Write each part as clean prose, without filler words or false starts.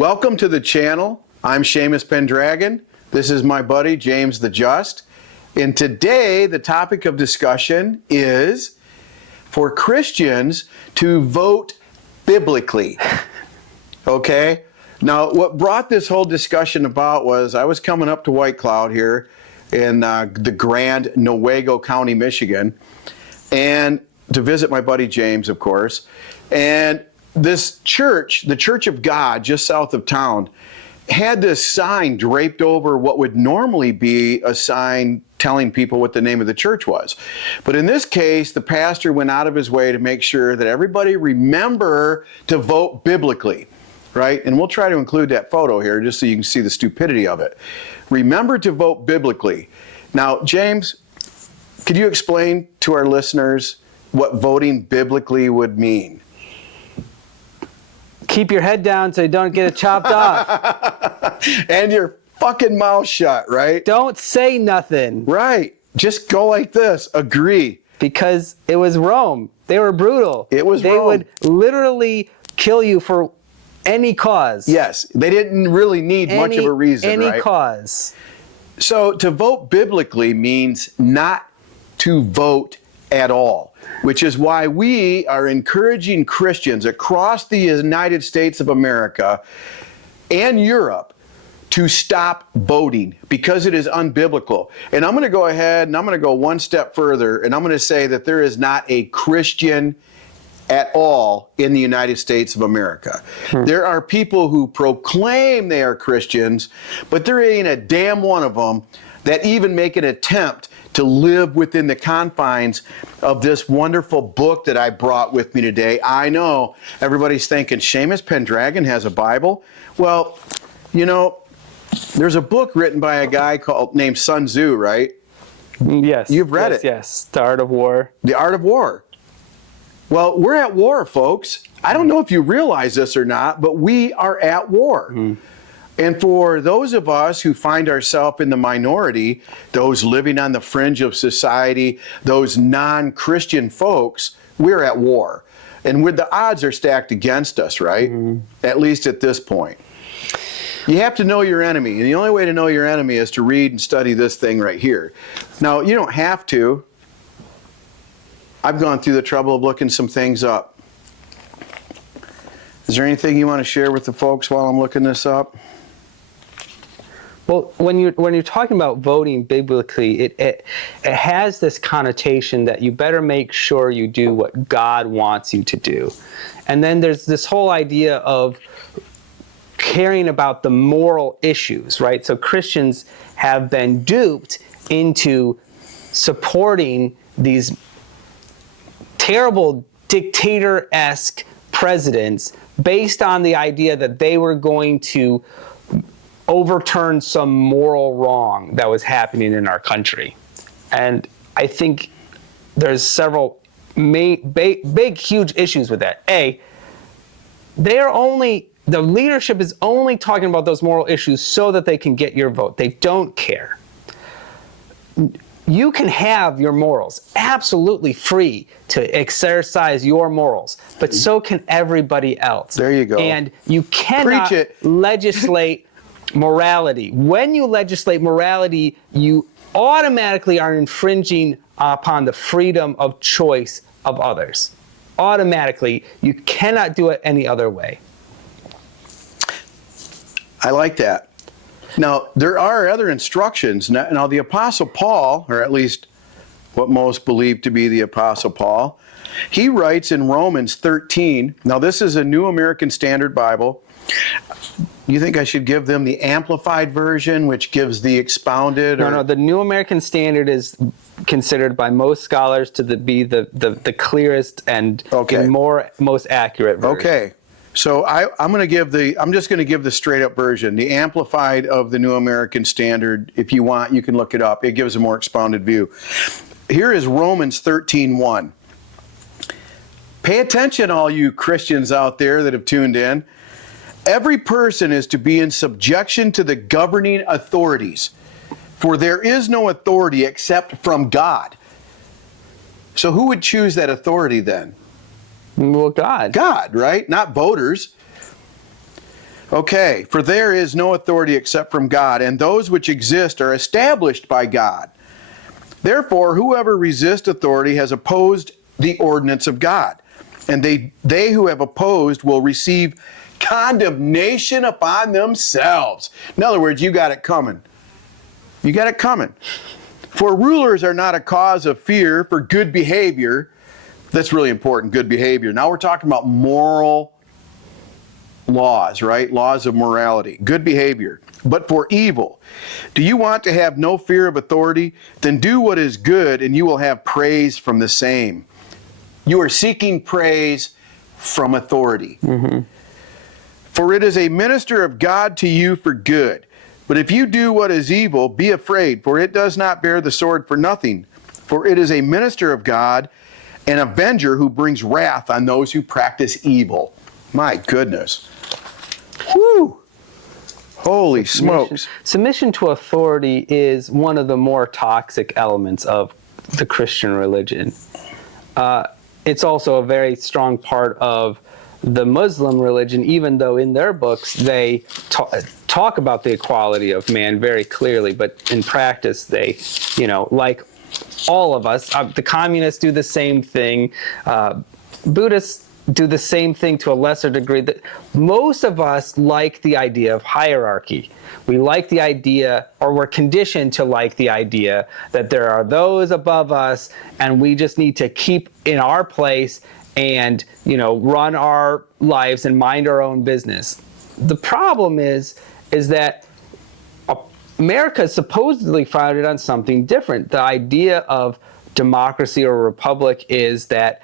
Welcome to the channel. I'm Seamus Pendragon. This is my buddy James the Just. And today the topic of discussion is for Christians to vote biblically. Okay? Now, what brought this whole discussion about was I was coming up to White Cloud here in the Grand Newaygo County, Michigan, and to visit my buddy James, of course. And this church, the Church of God, just south of town, had this sign draped over what would normally be a sign telling people what the name of the church was. But in this case, the pastor went out of his way to make sure that everybody remember to vote biblically, right? And we'll try to include that photo here just so you can see the stupidity of it. Remember to vote biblically. Now, James, could you explain to our listeners what voting biblically would mean? Keep your head down so you don't get it chopped off. And your fucking mouth shut, right? Don't say nothing. Right. Just go like this. Agree. Because it was Rome. They were brutal. It was They Rome. would literally kill you for any cause. Yes. They didn't really need much of a reason, Any right? cause. So to vote biblically means not to vote at all, which is why we are encouraging Christians across the United States of America and Europe to stop voting because it is unbiblical. And I'm going to go ahead and I'm going to go one step further and I'm going to say that there is not a Christian at all in the United States of America. There are people who proclaim they are Christians, but there ain't a damn one of them that even make an attempt to live within the confines of this wonderful book that I brought with me today. I know everybody's thinking, Seamus Pendragon has a Bible? Well, you know, there's a book written by a guy named Sun Tzu, right? Yes. You've read it. Yes. The Art of War. The Art of War. Well, we're at war, folks. I don't know if you realize this or not, but we are at war. And for those of us who find ourselves in the minority, those living on the fringe of society, those non-Christian folks, we're at war. And the odds are stacked against us, right? At least at this point. You have to know your enemy. And the only way to know your enemy is to read and study this thing right here. Now, you don't have to. I've gone through the trouble of looking some things up. Is there anything you want to share with the folks while I'm looking this up? Well, when you're talking about voting biblically, it has this connotation that you better make sure you do what God wants you to do. And then there's this whole idea of caring about the moral issues, right? So Christians have been duped into supporting these terrible dictator-esque presidents based on the idea that they were going to overturn some moral wrong that was happening in our country. And I think there's several big, huge issues with that. The leadership is only talking about those moral issues so that they can get your vote. They don't care. You can have your morals, absolutely free to exercise your morals, but so can everybody else. There you go. And you cannot legislate morality. When you legislate morality, you automatically are infringing upon the freedom of choice of others. Automatically. You cannot do it any other way. I like that. Now, there are other instructions. Now, the Apostle Paul, or at least what most believe to be the Apostle Paul, he writes in Romans 13. Now, this is a New American Standard Bible. You think I should give them the Amplified version, which gives the expounded? No, the New American Standard is considered by most scholars to be the clearest and most accurate version. Okay. So I'm just going to give the straight up version, the Amplified of the New American Standard. If you want, you can look it up. It gives a more expounded view. Here is Romans 13:1. Pay attention, all you Christians out there that have tuned in. Every person is to be in subjection to the governing authorities, for there is no authority except from God. So who would choose that authority then? Well, God. God, right? Not voters. Okay, for there is no authority except from God, and those which exist are established by God. Therefore, whoever resists authority has opposed the ordinance of God, and they who have opposed will receive condemnation upon themselves. In other words, you got it coming. You got it coming. For rulers are not a cause of fear for good behavior. That's really important, good behavior. Now we're talking about moral laws, right? Laws of morality, good behavior, but for evil. Do you want to have no fear of authority? Then do what is good, and you will have praise from the same. You are seeking praise from authority. Mm-hmm. For it is a minister of God to you for good. But if you do what is evil, be afraid, for it does not bear the sword for nothing. For it is a minister of God, an avenger who brings wrath on those who practice evil. My goodness. Whew. Holy smokes. Submission to authority is one of the more toxic elements of the Christian religion. It's also a very strong part of the Muslim religion, even though in their books they talk about the equality of man very clearly, but in practice they, like all of us, the communists do the same thing, Buddhists do the same thing to a lesser degree. That most of us like the idea of hierarchy. We like the idea, or we're conditioned to like the idea, that there are those above us and we just need to keep in our place and run our lives and mind our own business. The problem is that America is supposedly founded on something different. The idea of democracy or republic is that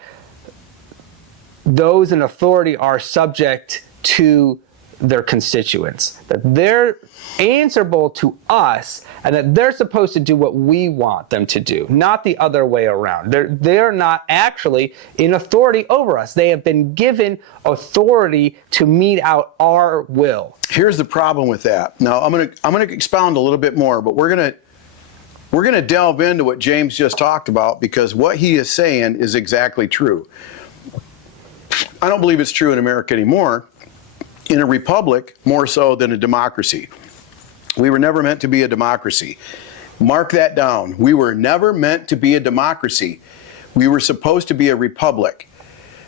those in authority are subject to their constituents, that they're answerable to us, and that they're supposed to do what we want them to do, not the other way around. They're not actually in authority over us. They have been given authority to mete out our will. Here's the problem with that. Now, I'm gonna expound a little bit more, but we're gonna delve into what James just talked about, because what he is saying is exactly true. I don't believe it's true in America anymore. In a republic, more so than a democracy. We were never meant to be a democracy. Mark that down. We were never meant to be a democracy. We were supposed to be a republic.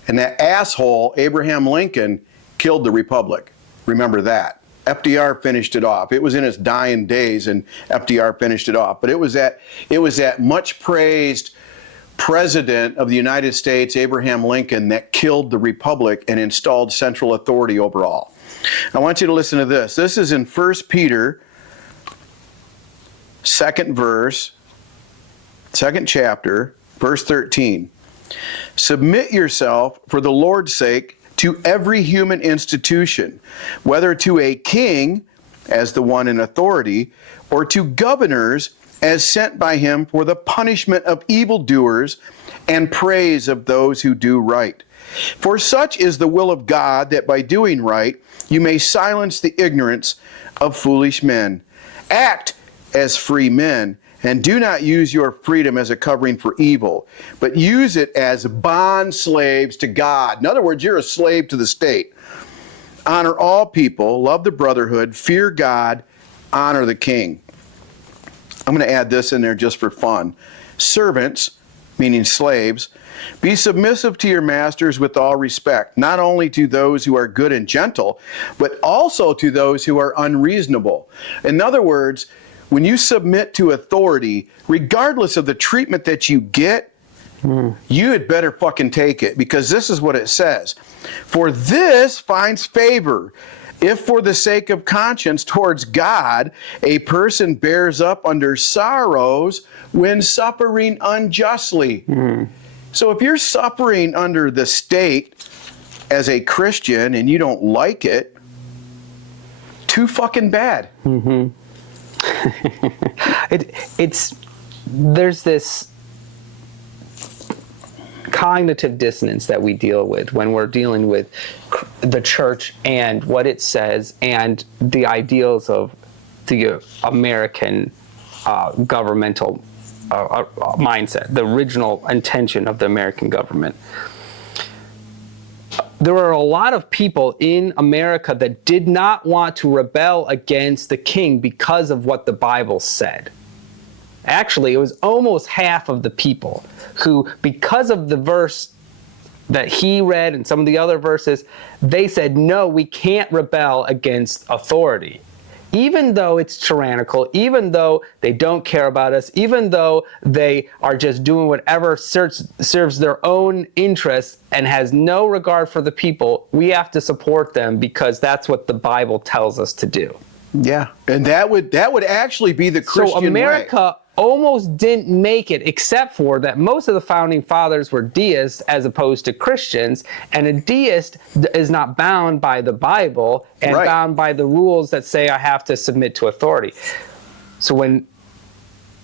And that asshole, Abraham Lincoln, killed the republic. Remember that. FDR finished it off. It was in its dying days, and FDR finished it off. But it was that much praised President of the United States, Abraham Lincoln, that killed the republic and installed central authority over all. I want you to listen to this. This is in 1 Peter, 2nd chapter, verse 13. Submit yourself for the Lord's sake to every human institution, whether to a king as the one in authority, or to governors as sent by him for the punishment of evildoers and praise of those who do right. For such is the will of God, that by doing right you may silence the ignorance of foolish men. Act as free men, and do not use your freedom as a covering for evil, but use it as bond slaves to God. In other words, you're a slave to the state. Honor all people, love the brotherhood, fear God, honor the king. I'm going to add this in there just for fun. Servants, meaning slaves, be submissive to your masters with all respect, not only to those who are good and gentle, but also to those who are unreasonable. In other words, when you submit to authority, regardless of the treatment that you get, you had better fucking take it, because this is what it says. For this finds favor, if for the sake of conscience towards God, a person bears up under sorrows when suffering unjustly. So if you're suffering under the state as a Christian and you don't like it, too fucking bad. There's this cognitive dissonance that we deal with when we're dealing with the church and what it says and the ideals of the American governmental mindset, the original intention of the American government. there were a lot of people in America that did not want to rebel against the king because of what the Bible said. Actually, it was almost half of the people who, because of the verse that he read and some of the other verses, they said, no, we can't rebel against authority. Even though it's tyrannical, even though they don't care about us, even though they are just doing whatever serves their own interests and has no regard for the people, we have to support them because that's what the Bible tells us to do. Yeah, and that would actually be the Christian So America way. almost didn't make it, except for that most of the founding fathers were deists as opposed to Christians, and a deist is not bound by the Bible and Right. bound by the rules that say I have to submit to authority. So when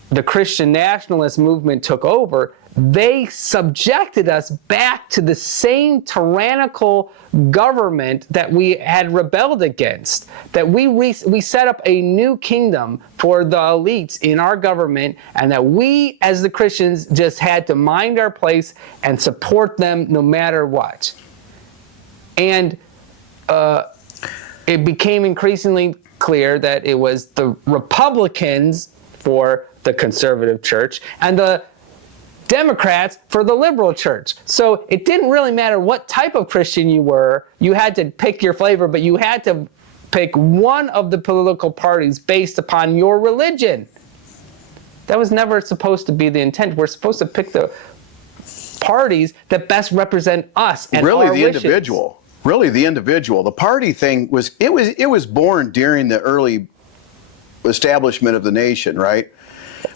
the Christian nationalist movement took over, they subjected us back to the same tyrannical government that we had rebelled against. That we set up a new kingdom for the elites in our government, and that we, as the Christians, just had to mind our place and support them no matter what. And it became increasingly clear that it was the Republicans for the conservative church and the Democrats for the liberal church. So it didn't really matter what type of Christian you were. You had to pick your flavor, but you had to pick one of the political parties based upon your religion. That was never supposed to be the intent. We're supposed to pick the parties that best represent us and Really, our the wishes. individual. Really, the individual. The party thing was born during the early establishment of the nation, right?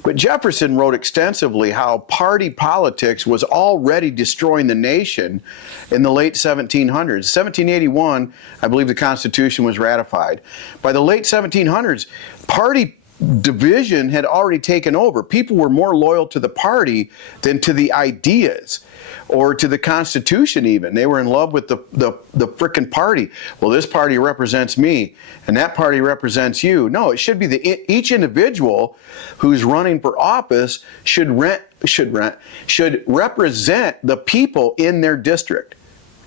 But Jefferson wrote extensively how party politics was already destroying the nation in the late 1700s. 1781, I believe the Constitution was ratified. By the late 1700s, party division had already taken over. People were more loyal to the party than to the ideas or to the Constitution even. They were in love with the frickin' party. Well, this party represents me, and that party represents you. No, it should be each individual who's running for office should represent the people in their district.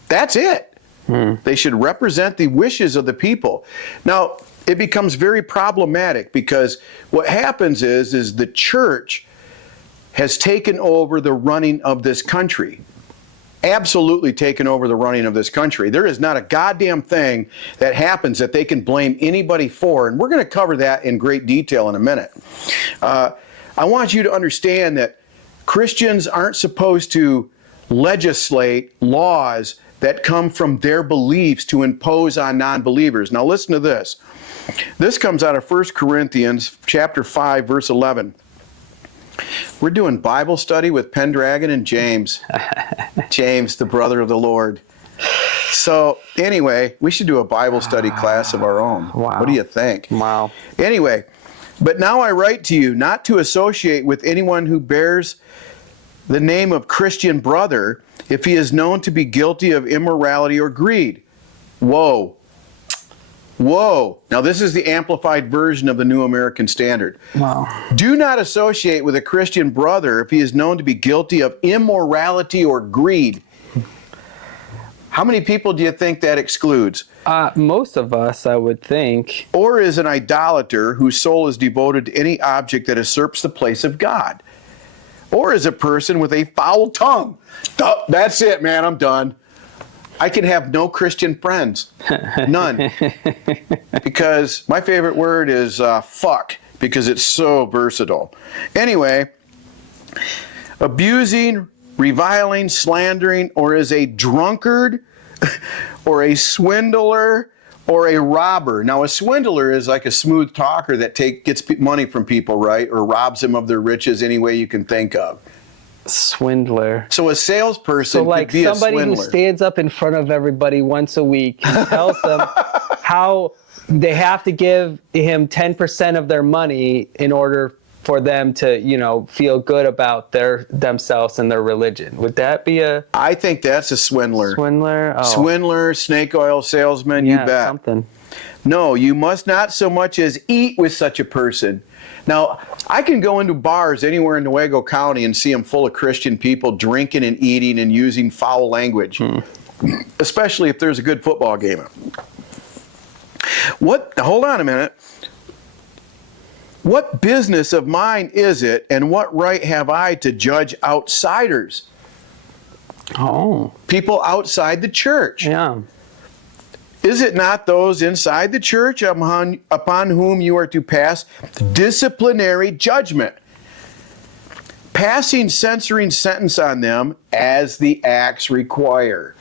That's it. They should represent the wishes of the people. Now, it becomes very problematic because what happens is the church has taken over the running of this country. Absolutely taken over the running of this country. There is not a goddamn thing that happens that they can blame anybody for, and we're going to cover that in great detail in a minute. I want you to understand that Christians aren't supposed to legislate laws that come from their beliefs to impose on non-believers. Now listen to this. This comes out of 1 Corinthians chapter 5, verse 11. We're doing Bible study with Pendragon and James. James, the brother of the Lord. So anyway, we should do a Bible study class of our own. Wow. What do you think? Wow. Anyway, but now I write to you not to associate with anyone who bears the name of Christian brother if he is known to be guilty of immorality or greed. Whoa. Whoa. Now this is the amplified version of the New American Standard. Wow. Do not associate with a Christian brother if he is known to be guilty of immorality or greed. How many people do you think that excludes? Most of us, I would think. Or is an idolater whose soul is devoted to any object that usurps the place of God. Or is a person with a foul tongue. That's it, man. I'm done. I can have no Christian friends. None. Because my favorite word is fuck, because it's so versatile. Anyway, abusing, reviling, slandering, or is a drunkard, or a swindler, or a robber. Now, a swindler is like a smooth talker that gets money from people, right? Or robs them of their riches any way you can think of. Swindler. So a salesperson So like could be a somebody swindler. who stands up in front of everybody once a week and tells them how they have to give him 10% of their money in order for them to, feel good about themselves and their religion. Would that be a I think that's a swindler. swindler? Oh, Swindler, snake oil salesman, yeah, you bet. something. No, you must not so much as eat with such a person. Now, I can go into bars anywhere in Newaygo County and see them full of Christian people drinking and eating and using foul language. especially if there's a good football game. Hold on a minute. What business of mine is it, and what right have I to judge outsiders? Oh, People outside the church. yeah. Is it not those inside the church upon whom you are to pass disciplinary judgment, passing censoring sentence on them as the acts require?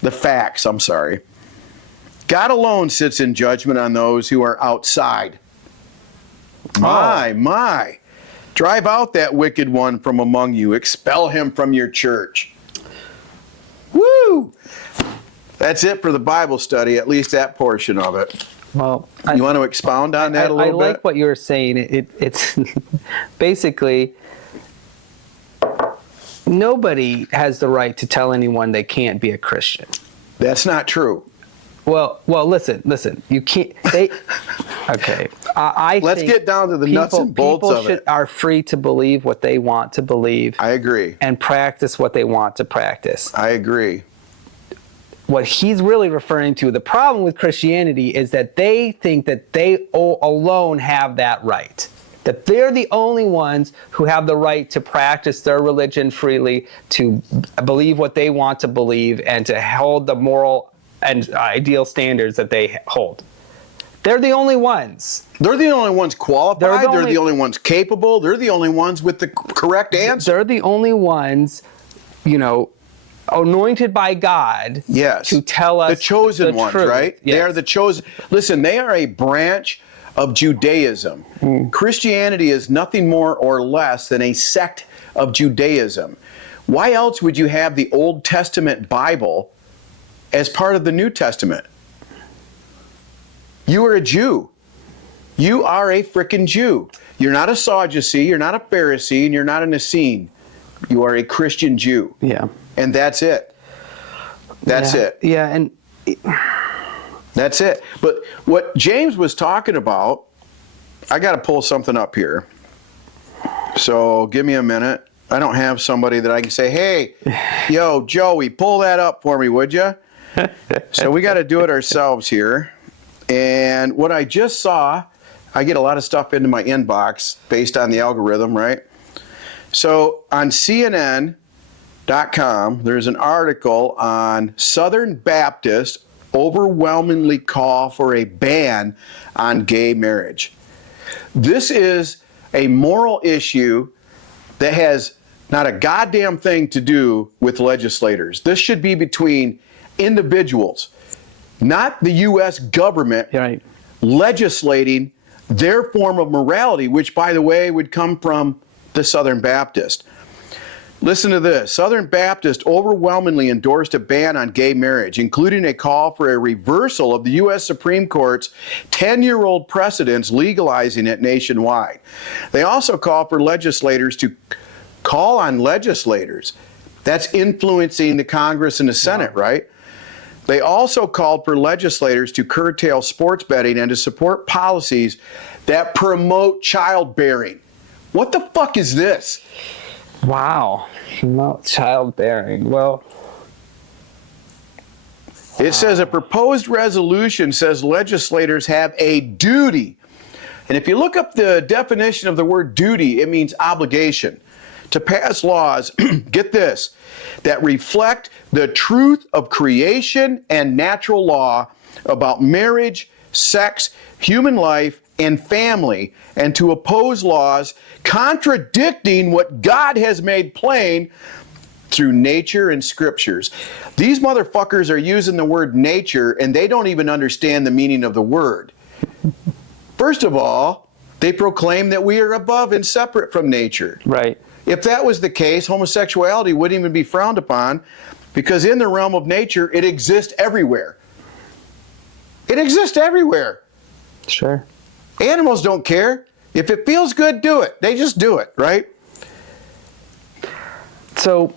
The facts, I'm sorry. God alone sits in judgment on those who are outside. My. Drive out that wicked one from among you. Expel him from your church. Woo! That's it for the Bible study, at least that portion of it. Well, You want to expound on that a little bit? I like what you were saying. It's basically nobody has the right to tell anyone they can't be a Christian. That's not true. Well, listen. You can't. Okay. Let's think get down to the nuts and bolts of it. People are free to believe what they want to believe. I agree. And practice what they want to practice. I agree. What he's really referring to, the problem with Christianity is that they think that they alone have that right. That they're the only ones who have the right to practice their religion freely, to believe what they want to believe, and to hold the moral and ideal standards that they hold. They're the only ones. They're the only ones qualified. They're the only ones capable. They're the only ones with the correct answer. They're the only ones, anointed by God to tell us the chosen ones, truth. right? Yes. They are the chosen. Listen, they are a branch of Judaism. Christianity is nothing more or less than a sect of Judaism. Why else would you have the Old Testament Bible as part of the New Testament? You are a Jew. You are a frickin' Jew. You're not a Sadducee, you're not a Pharisee, and you're not an Essene. You are a Christian Jew. Yeah. And that's it. That's it. Yeah, and that's it. But what James was talking about, I got to pull something up here. So give me a minute. I don't have somebody that I can say, hey, yo, Joey, pull that up for me, would you? So we got to do it ourselves here. And what I just saw, I get a lot of stuff into my inbox based on the algorithm, right? So on CNN.com, there's an article on Southern Baptists overwhelmingly call for a ban on gay marriage. This is a moral issue that has not a goddamn thing to do with legislators. This should be between individuals, not the U.S. government legislating their form of morality, which, by the way, would come from the Southern Baptist. Listen to this. Southern Baptist overwhelmingly endorsed a ban on gay marriage, including a call for a reversal of the U.S. Supreme Court's 10-year-old precedents legalizing it nationwide. They also call for legislators to call on legislators. That's influencing the Congress and the Senate, right? They also called for legislators to curtail sports betting and to support policies that promote childbearing. What the fuck is this? Wow. Not childbearing. Well, it says a proposed resolution says legislators have a duty. And if you look up the definition of the word duty, it means obligation to pass laws, get this, that reflect the truth of creation and natural law about marriage, sex, human life, and family, and to oppose laws contradicting what God has made plain through nature and scriptures. These motherfuckers are using the word nature and they don't even understand the meaning of the word. First of all, they proclaim that we are above and separate from nature. Right. If that was the case, homosexuality wouldn't even be frowned upon, because in the realm of nature, it exists everywhere. It exists everywhere. Sure. Animals don't care. If it feels good, do it. They just do it, right? So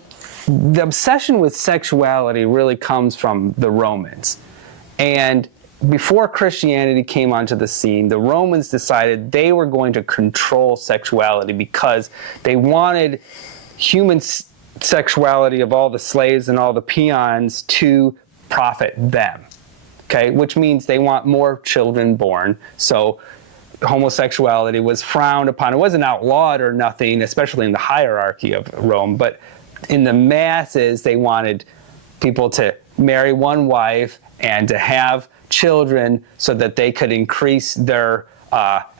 the obsession with sexuality really comes from the Romans. And before Christianity came onto the scene, the Romans decided they were going to control sexuality because they wanted humans sexuality of all the slaves and all the peons to profit them. Okay, which means they want more children born. So homosexuality was frowned upon. It wasn't outlawed or nothing, especially in the hierarchy of Rome, but in the masses, they wanted people to marry one wife and to have children so that they could increase their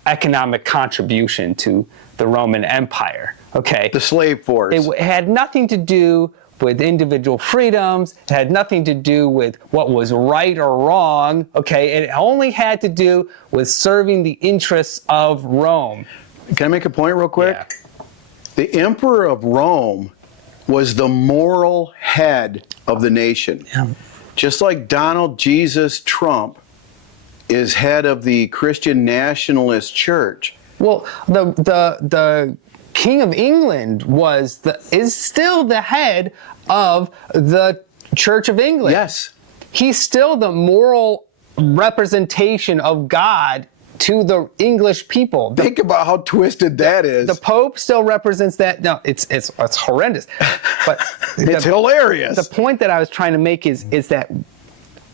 economic contribution to the Roman Empire. Okay, The slave force. it had nothing to do with individual freedoms. It had nothing to do with what was right or wrong. Okay, it only had to do with serving the interests of Rome. Can I make a point real quick? Yeah. The emperor of Rome was the moral head of the nation. Yeah. Just like Donald Jesus Trump is head of the Christian Nationalist Church. Well, the King of England is still the head of the Church of England. Yes. He's still the moral representation of God to the English people. Think about how twisted that is. The Pope still represents that. No, it's horrendous. But It's hilarious. The point that I was trying to make is that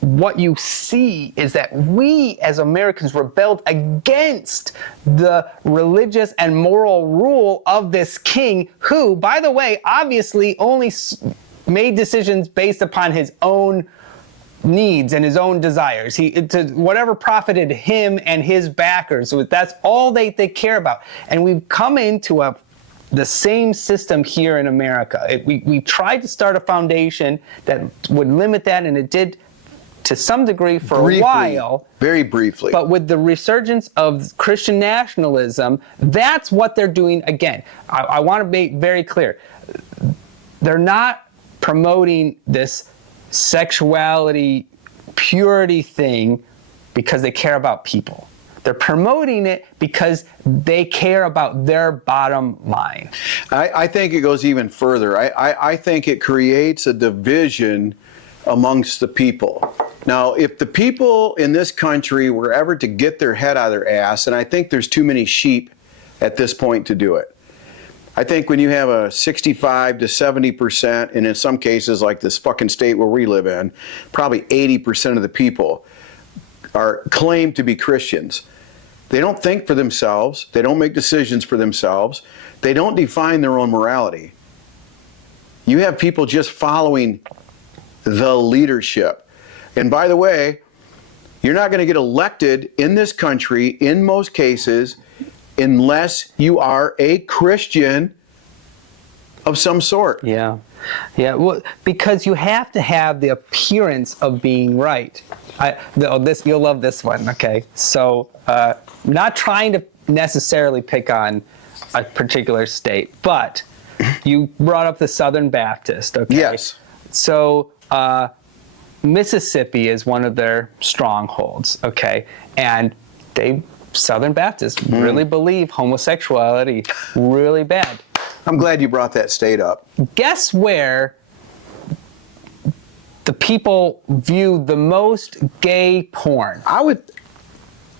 what you see is that we as Americans rebelled against the religious and moral rule of this king who, by the way, obviously only made decisions based upon his own needs and his own desires. Whatever profited him and his backers. So that's all they care about. And we've come into the same system here in America. We tried to start a foundation that would limit that, and it did to some degree for Briefly, a while. Very briefly. But with the resurgence of Christian nationalism, that's what they're doing again. I want to make very clear. They're not promoting this sexuality, purity thing because they care about people. They're promoting it because they care about their bottom line. I think it goes even further. I think it creates a division amongst the people. Now, if the people in this country were ever to get their head out of their ass, and I think there's too many sheep at this point to do it. I think when you have a 65 to 70%, and in some cases like this fucking state where we live in, probably 80% of the people are claimed to be Christians. They don't think for themselves. They don't make decisions for themselves. They don't define their own morality. You have people just following the leadership. And by the way, you're not going to get elected in this country, in most cases, unless you are a Christian of some sort. Yeah. Yeah, well, because you have to have the appearance of being right. You'll love this one, okay? So, not trying to necessarily pick on a particular state, but you brought up the Southern Baptist, okay? Yes. So, Mississippi is one of their strongholds, okay? And Southern Baptists really believe homosexuality really bad. I'm glad you brought that state up. Guess where the people view the most gay porn?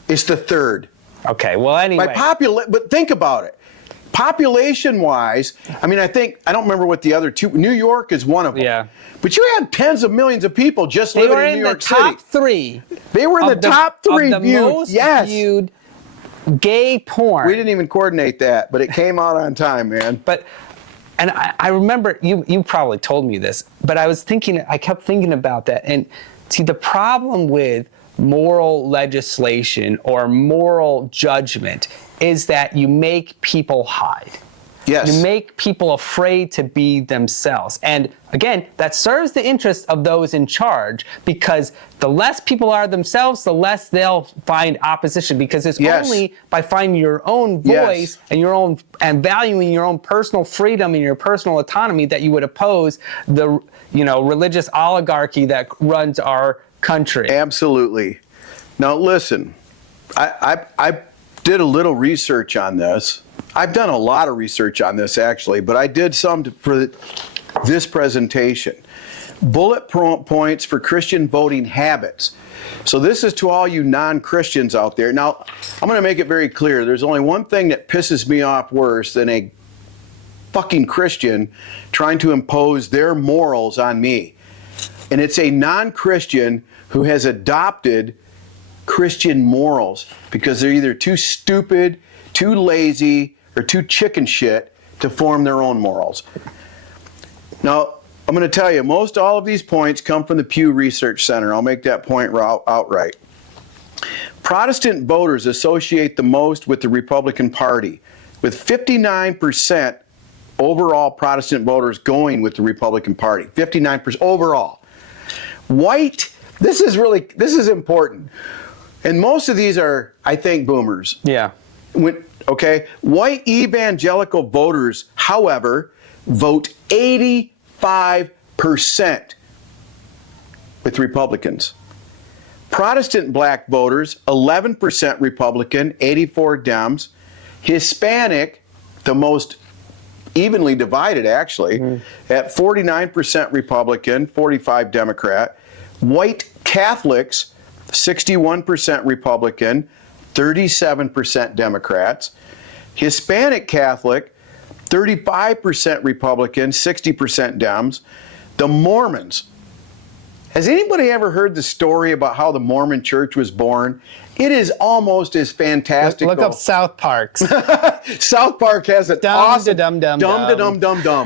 It's the third. Okay, well, anyway. But think about it. Population-wise, I don't remember what the other two, New York is one of them. Yeah. But you had tens of millions of people just living in New York City. They were in the top three. They were in the top three of the viewed. most Yes. viewed gay porn. We didn't even coordinate that, but it came out on time, man. And I remember, you probably told me this, but I kept thinking about that. And see, the problem with moral legislation or moral judgment is that you make people hide. Yes. You make people afraid to be themselves. And again, that serves the interest of those in charge, because the less people are themselves, the less they'll find opposition, because it's Yes. only by finding your own voice and valuing your own personal freedom and your personal autonomy that you would oppose the religious oligarchy that runs our country. Absolutely. Now listen, I did a little research on this. I've done a lot of research on this actually, but I did some for this presentation. Bullet points for Christian voting habits. So this is to all you non-Christians out there. Now, I'm going to make it very clear. There's only one thing that pisses me off worse than a fucking Christian trying to impose their morals on me. And it's a non-Christian who has adopted Christian morals because they're either too stupid, too lazy, or too chicken shit to form their own morals. Now, I'm going to tell you, most all of these points come from the Pew Research Center. I'll make that point outright. Protestant voters associate the most with the Republican Party, with 59% overall Protestant voters going with the Republican Party. 59% overall. White, this is important. And most of these are, I think, boomers. Yeah. Okay? White evangelical voters, however, vote 85% with Republicans. Protestant black voters, 11% Republican, 84 Dems. Hispanic, the most evenly divided actually, at 49% Republican, 45 Democrat. White Catholics, 61% Republican, 37% Democrats. Hispanic Catholic, 35% Republican, 60% Dems. The Mormons. Has anybody ever heard the story about how the Mormon church was born? It is almost as fantastical. Look up South Parks. South Park has an awesome... Dumb.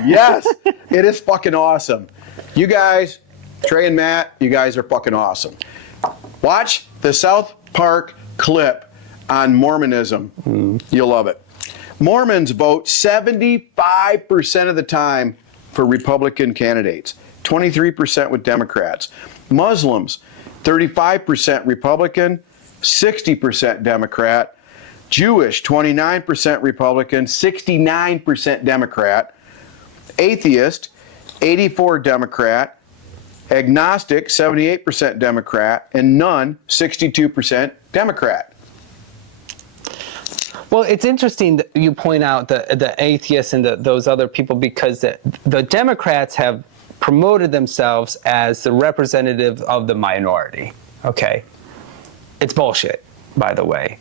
Yes, it is fucking awesome. You guys, Trey and Matt, you guys are fucking awesome. Watch the South Park clip on Mormonism. You'll love it. Mormons vote 75% of the time for Republican candidates, 23% with Democrats. Muslims, 35% Republican, 60% Democrat. Jewish, 29% Republican, 69% Democrat. Atheist, 84 Democrat. Agnostic, 78% Democrat. And none, 62% Democrat. Well, it's interesting that you point out the atheists and those other people, because the Democrats have promoted themselves as the representative of the minority. Okay? It's bullshit, by the way.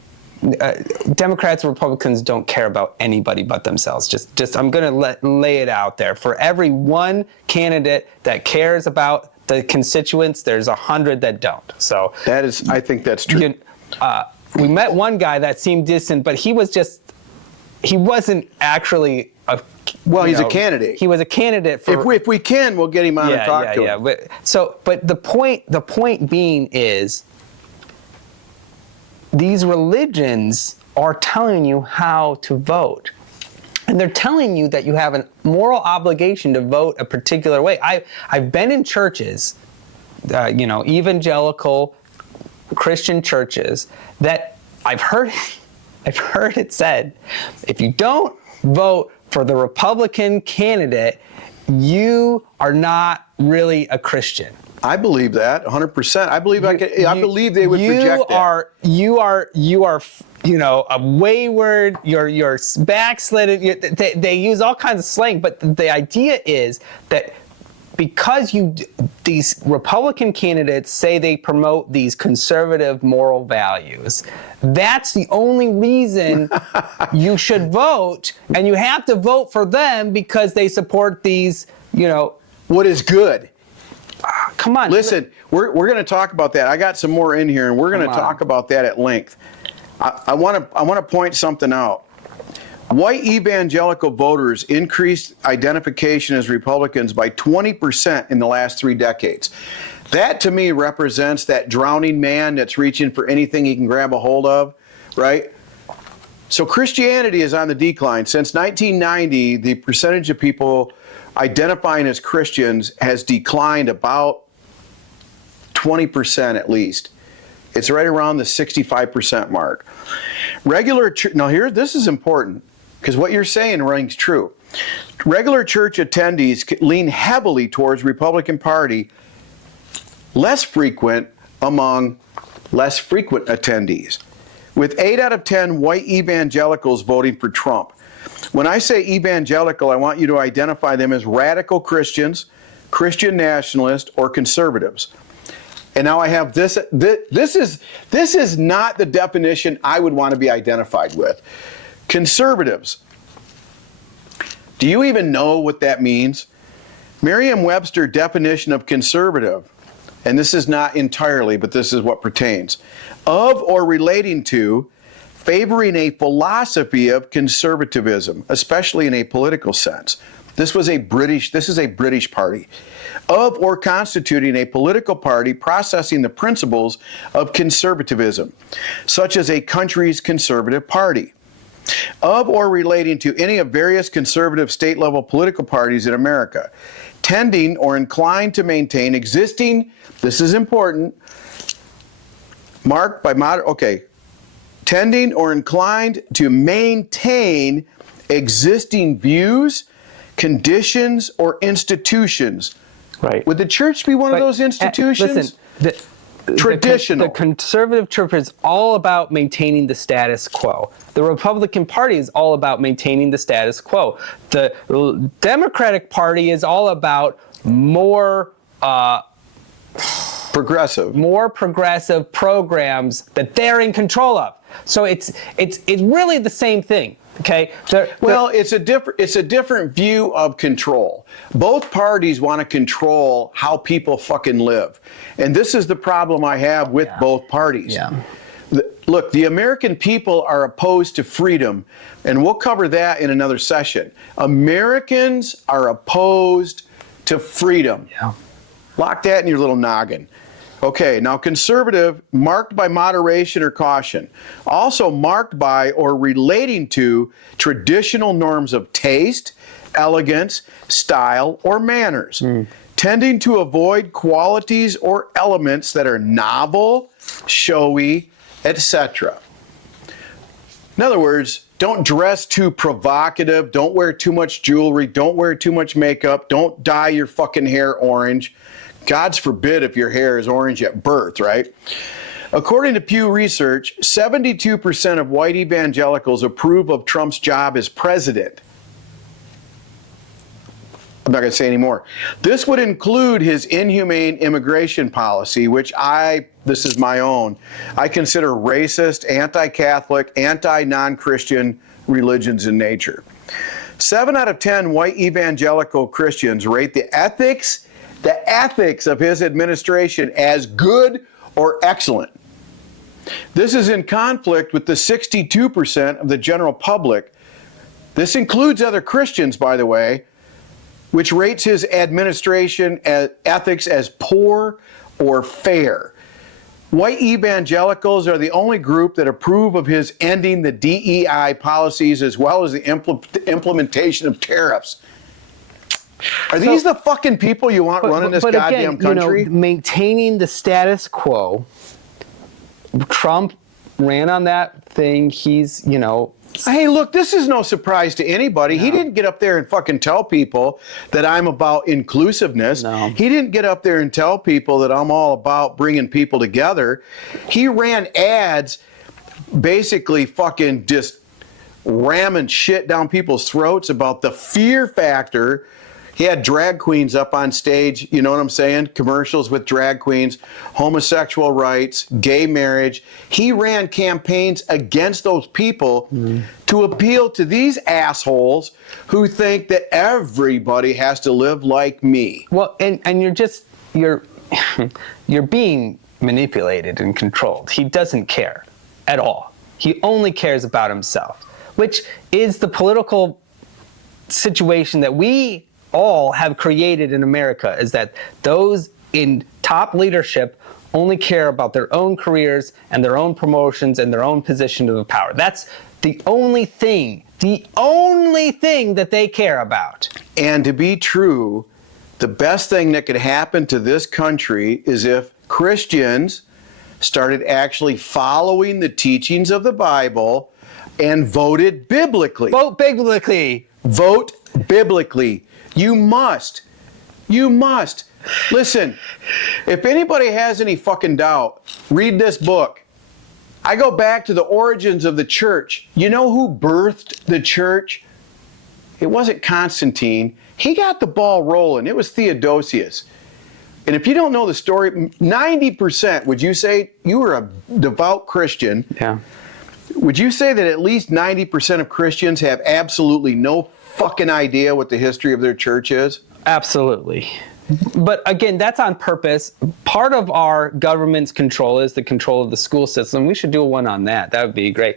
Democrats and Republicans don't care about anybody but themselves. Just I'm going to lay it out there. For every one candidate that cares about the constituents, there's 100 that don't. So that is, I think that's true. We met one guy that seemed distant, but he wasn't actually a... Well, he's a candidate. He was a candidate for... If we can, we'll get him on and talk to him. But the point being is, these religions are telling you how to vote. And they're telling you that you have a moral obligation to vote a particular way. I've been in churches, evangelical Christian churches, that I've heard it said, if you don't vote for the Republican candidate, you are not really a Christian. I believe that 100%. I believe I believe they would project that. You are a wayward. You're backslidden. They use all kinds of slang, but the idea is that because these Republican candidates say they promote these conservative moral values, that's the only reason you should vote, and you have to vote for them because they support these, what is good. Come on. Listen, we're going to talk about that. I got some more in here, and we're going to talk about that at length. I want to point something out. White evangelical voters increased identification as Republicans by 20% in the last 3 decades. That, to me, represents that drowning man that's reaching for anything he can grab a hold of, right? So Christianity is on the decline. Since 1990, the percentage of people identifying as Christians has declined about 20% at least. It's right around the 65% mark. This is important, because what you're saying rings true. Regular church attendees lean heavily towards Republican Party, less frequent among less frequent attendees, with 8 out of 10 white evangelicals voting for Trump. When I say evangelical, I want you to identify them as radical Christians, Christian nationalists, or conservatives. And now I have this. This is not the definition I would want to be identified with. Conservatives, Do you even know what that means? Merriam-Webster definition of conservative, and this is not entirely, but this is what pertains, of or relating to, favoring a philosophy of conservatism, especially in a political sense. This is a British party. Of or constituting a political party processing the principles of conservatism, such as a country's conservative party. Of or relating to any of various conservative state-level political parties in America, tending or inclined to maintain existing, this is important, tending or inclined to maintain existing views, conditions, or institutions. Right. Would the church be one of those institutions? Listen, traditional. The conservative church is all about maintaining the status quo. The Republican Party is all about maintaining the status quo. The Democratic Party is all about more progressive programs that they're in control of. So it's really the same thing. Okay. It's a different view of control. Both parties want to control how people fucking live, and this is the problem I have with both parties. Yeah. Look, the American people are opposed to freedom, and we'll cover that in another session. Americans are opposed to freedom. Yeah. Lock that in your little noggin. Okay, now conservative, marked by moderation or caution, also marked by or relating to traditional norms of taste, elegance, style, or manners, tending to avoid qualities or elements that are novel, showy, etc. In other words, don't dress too provocative, don't wear too much jewelry, don't wear too much makeup, don't dye your fucking hair orange. God's forbid if your hair is orange at birth, right? According to Pew Research, 72% of white evangelicals approve of Trump's job as president. I'm not going to say any more. This would include his inhumane immigration policy, which this is my own, I consider racist, anti-Catholic, anti-non-Christian religions in nature. 7 out of 10 white evangelical Christians rate the ethics of his administration as good or excellent. This is in conflict with the 62% of the general public. This includes other Christians, by the way, which rates his administration ethics as poor or fair. White evangelicals are the only group that approve of his ending the DEI policies as well as the implementation of tariffs. Are these the fucking people you want running this goddamn country? Maintaining the status quo. Trump ran on that thing. He's, Hey, look, this is no surprise to anybody. No. He didn't get up there and fucking tell people that I'm about inclusiveness. No. He didn't get up there and tell people that I'm all about bringing people together. He ran ads basically fucking just ramming shit down people's throats about the fear factor. He had drag queens up on stage, you know what I'm saying? Commercials with drag queens, homosexual rights, gay marriage. He ran campaigns against those people to appeal to these assholes who think that everybody has to live like me. Well, and you're being manipulated and controlled. He doesn't care at all. He only cares about himself, which is the political situation that we all have created in America, is that those in top leadership only care about their own careers and their own promotions and their own position of power. That's the only thing that they care about. And to be true, the best thing that could happen to this country is if Christians started actually following the teachings of the Bible and voted biblically. Vote biblically. Vote biblically. You must. Listen, if anybody has any fucking doubt, read this book. I go back to the origins of the church. You know who birthed the church? It wasn't Constantine. He got the ball rolling. It was Theodosius. And if you don't know the story, 90%, would you say, you were a devout Christian, Would you say that at least 90% of Christians have absolutely no fucking idea what the history of their church is? Absolutely. But again, that's on purpose. Part of our government's control is the control of the school system. We should do one on that. That would be great.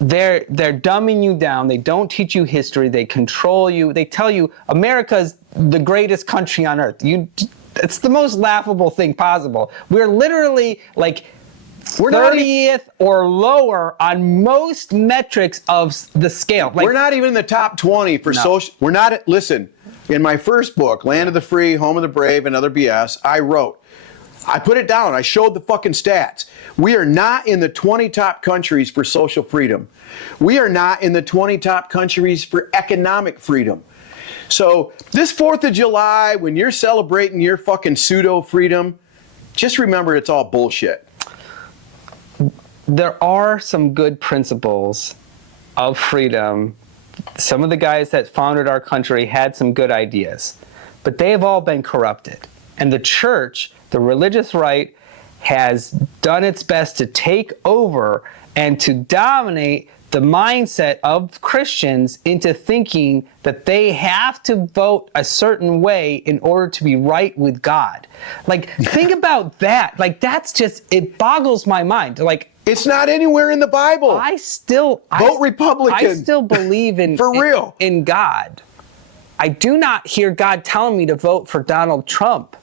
They're dumbing you down. They don't teach you history. They control you. They tell you America's the greatest country on earth. It's the most laughable thing possible. We're literally like 30th or lower on most metrics of the scale. Like, we're not even in the top 20 for social. We're not. Listen, in my first book, Land of the Free, Home of the Brave, and Other BS, I put it down. I showed the fucking stats. We are not in the 20 top countries for social freedom. We are not in the 20 top countries for economic freedom. So this 4th of July, when you're celebrating your fucking pseudo freedom, just remember it's all bullshit. There are some good principles of freedom. Some of the guys that founded our country had some good ideas, but they have all been corrupted. And the church, the religious right, has done its best to take over and to dominate the mindset of Christians into thinking that they have to vote a certain way in order to be right with God. Like, think about that. Like, that's just, it boggles my mind. Like, it's not anywhere in the Bible. Vote Republican. I still believe in for real in God. I do not hear God telling me to vote for Donald Trump.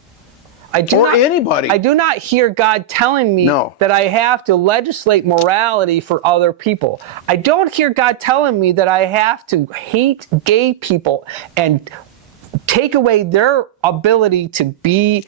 Anybody. I do not hear God telling me that I have to legislate morality for other people. I don't hear God telling me that I have to hate gay people and take away their ability to be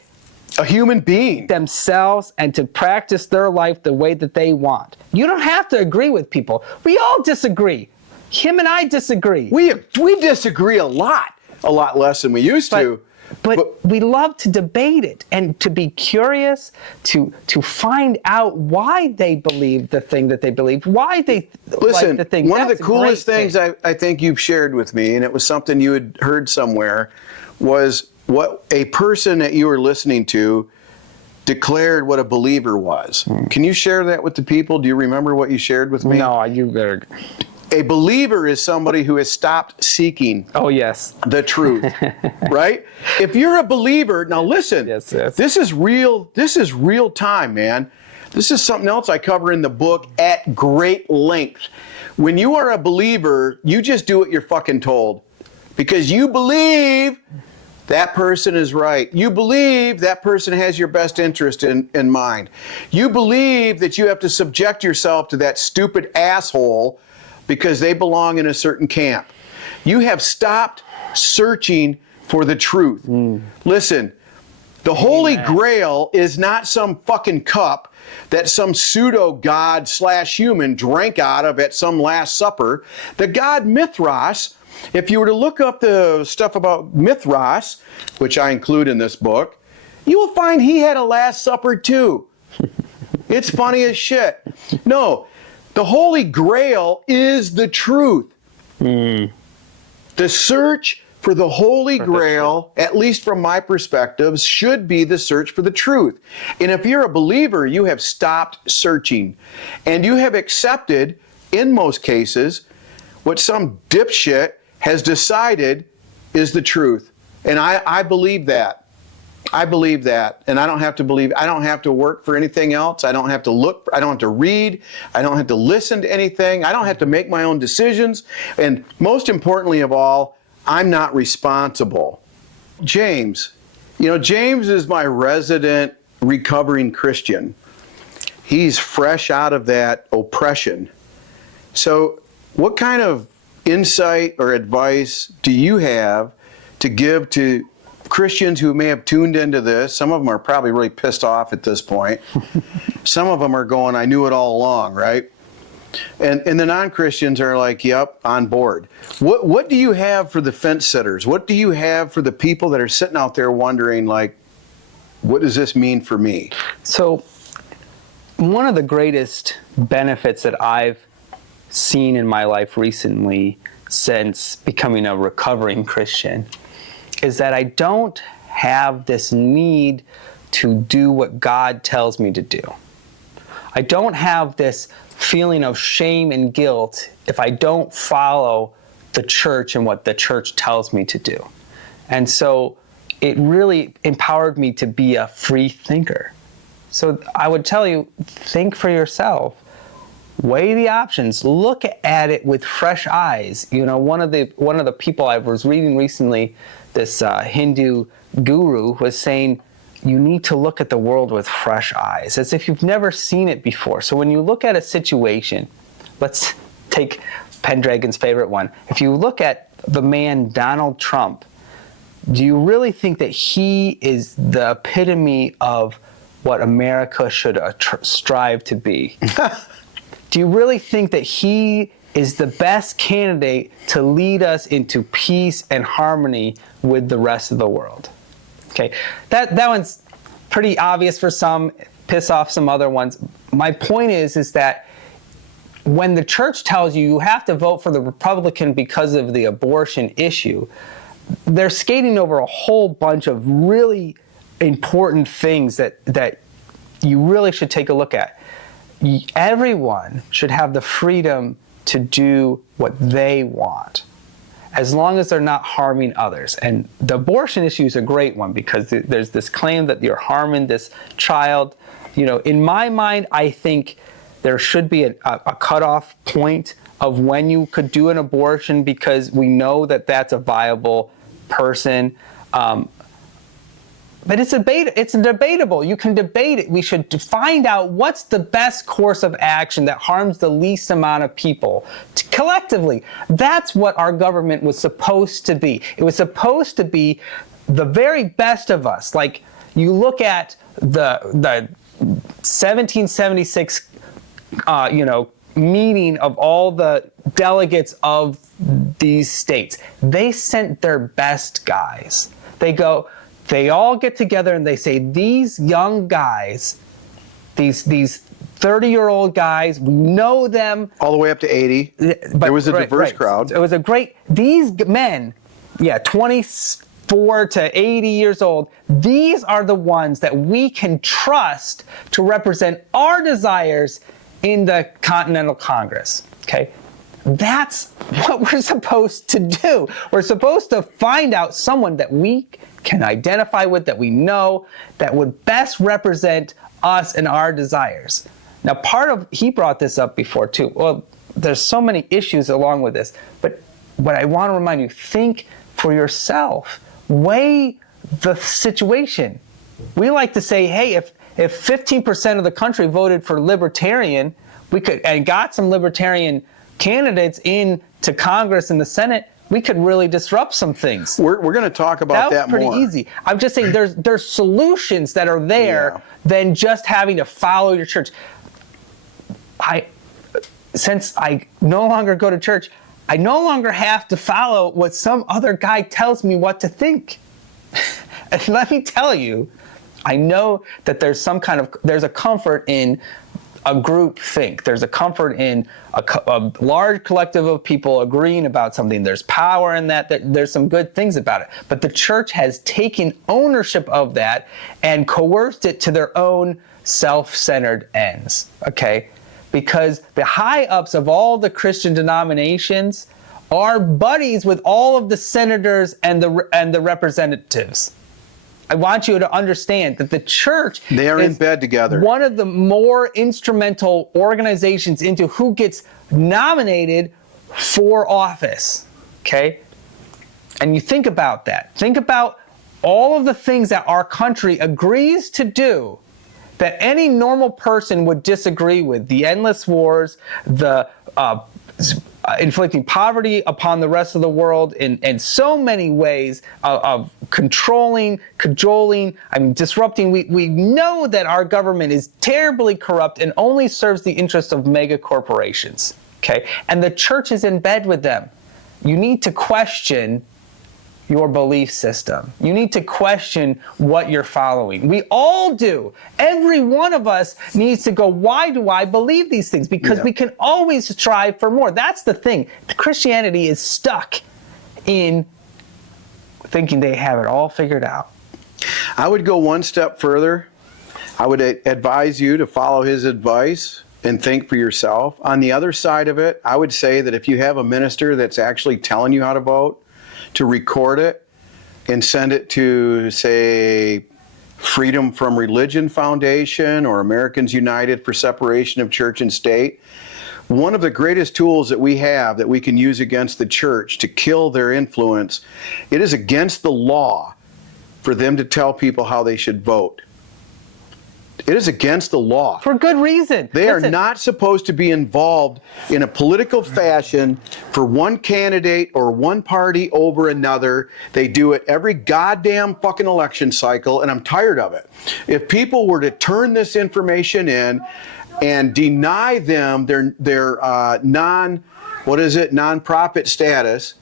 a human being themselves and to practice their life the way that they want. You don't have to agree with people. We all disagree. Him and I disagree. We disagree a lot less than we used to. But we love to debate it and to be curious, to find out why they believe the thing that they believe, why they like the thing. One of the coolest things I think you've shared with me, and it was something you had heard somewhere, was what a person that you were listening to declared what a believer was. Can you share that with the people? Do you remember what you shared with me? No, you better. A believer is somebody who has stopped seeking the truth, right? If you're a believer, now listen, this is real time, man. This is something else I cover in the book at great length. When you are a believer, you just do what you're fucking told because you believe that person is right. You believe that person has your best interest in mind. You believe that you have to subject yourself to that stupid asshole because they belong in a certain camp. You have stopped searching for the truth. Listen, the Holy Grail is not some fucking cup that some pseudo god / human drank out of at some Last Supper. The god Mithras, if you were to look up the stuff about Mithras, which I include in this book, you will find he had a Last Supper too. It's funny as shit. No, the Holy Grail is the truth. The search for the Holy Grail, at least from my perspective, should be the search for the truth. And if you're a believer, you have stopped searching. And you have accepted, in most cases, what some dipshit has decided is the truth. And I believe that. I believe that. And I don't have to work for anything else. I don't have to look, I don't have to read, I don't have to listen to anything. I don't have to make my own decisions. And most importantly of all, I'm not responsible. James, James is my resident recovering Christian. He's fresh out of that oppression. So what kind of insight or advice do you have to give to Christians who may have tuned into this? Some of them are probably really pissed off at this point. Some of them are going, I knew it all along, right? And the non-Christians are like, yep, on board. What do you have for the fence sitters? What do you have for the people that are sitting out there wondering, like, what does this mean for me? So one of the greatest benefits that I've seen in my life recently since becoming a recovering Christian is that I don't have this need to do what God tells me to do. I don't have this feeling of shame and guilt if I don't follow the church and what the church tells me to do. And so it really empowered me to be a free thinker. So I would tell you, think for yourself, weigh the options, look at it with fresh eyes. You know, one of the people I was reading recently, this Hindu guru, was saying you need to look at the world with fresh eyes, as if you've never seen it before. So when you look at a situation, let's take Pendragon's favorite one. If you look at the man Donald Trump, do you really think that he is the epitome of what America should strive to be? Do you really think that he is the best candidate to lead us into peace and harmony with the rest of the world? Okay, that one's pretty obvious for some, piss off some other ones. My point is that when the church tells you you have to vote for the Republican because of the abortion issue, they're skating over a whole bunch of really important things that you really should take a look at. Everyone should have the freedom to do what they want, as long as they're not harming others. And the abortion issue is a great one, because there's this claim that you're harming this child. You know, in my mind, I think there should be a cutoff point of when you could do an abortion, because we know that that's a viable person. But it's debatable. You can debate it. We should find out what's the best course of action that harms the least amount of people collectively. That's what our government was supposed to be. It was supposed to be the very best of us. Like, you look at the 1776 meeting of all the delegates of these states. They sent their best guys. They all get together and they say, these young guys, these 30-year-old guys, we know them. All the way up to 80. There was a diverse crowd. It was these men, 24 to 80 years old, these are the ones that we can trust to represent our desires in the Continental Congress, okay? That's what we're supposed to do. We're supposed to find out someone that we can identify with, that we know, that would best represent us and our desires. Now, he brought this up before too. Well, there's so many issues along with this, but what I want to remind you, think for yourself. Weigh the situation. We like to say, hey, if 15% of the country voted for libertarian, and got some libertarian candidates into Congress and the Senate, we could really disrupt some things. We're going to talk about that more. That was pretty easy. I'm just saying there's solutions that are there than just having to follow your church. Since I no longer go to church, I no longer have to follow what some other guy tells me what to think. And let me tell you, I know that there's a comfort in a group think. There's a comfort in a large collective of people agreeing about something. There's power in that. There's some good things about it. But the church has taken ownership of that and coerced it to their own self-centered ends, okay? Because the high-ups of all the Christian denominations are buddies with all of the senators and the representatives. I want you to understand that the church they are in bed together. One of the more instrumental organizations into who gets nominated for office. Okay? And you think about that. Think about all of the things that our country agrees to do that any normal person would disagree with. The endless wars, the inflicting poverty upon the rest of the world in so many ways of controlling, cajoling, disrupting. We know that our government is terribly corrupt and only serves the interests of mega corporations, okay? And the church is in bed with them. You need to question your belief system. You need to question what you're following. We all do. Every one of us needs to go, why do I believe these things? Because we can always strive for more. That's the thing. Christianity is stuck in thinking they have it all figured out. I would go one step further. I would advise you to follow his advice and think for yourself. On the other side of it, I would say that if you have a minister that's actually telling you how to vote, to record it and send it to, say, Freedom from Religion Foundation or Americans United for Separation of Church and State. One of the greatest tools that we have that we can use against the church to kill their influence, it is against the law for them to tell people how they should vote. It is against the law. For good reason. They are not supposed to be involved in a political fashion for one candidate or one party over another. They do it every goddamn fucking election cycle, and I'm tired of it. If people were to turn this information in and deny them their nonprofit status,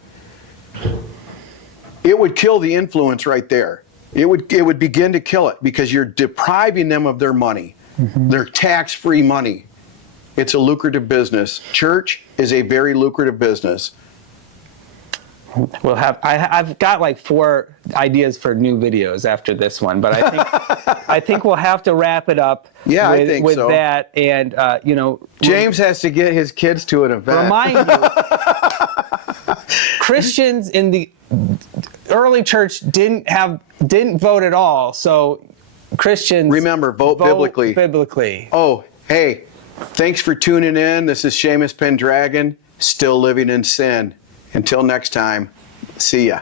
it would kill the influence right there. It would begin to kill it because you're depriving them of their money, their tax-free money. It's a lucrative business. Church is a very lucrative business. I've got like 4 ideas for new videos after this one, but I think we'll have to wrap it up. Yeah, with, I think with so. that, and James has to get his kids to an event. Remind you, Christians in the early church didn't vote at all. So Christians, remember, vote biblically. Biblically. Oh, hey, thanks for tuning in. This is Seamus Pendragon, still living in sin. Until next time, see ya.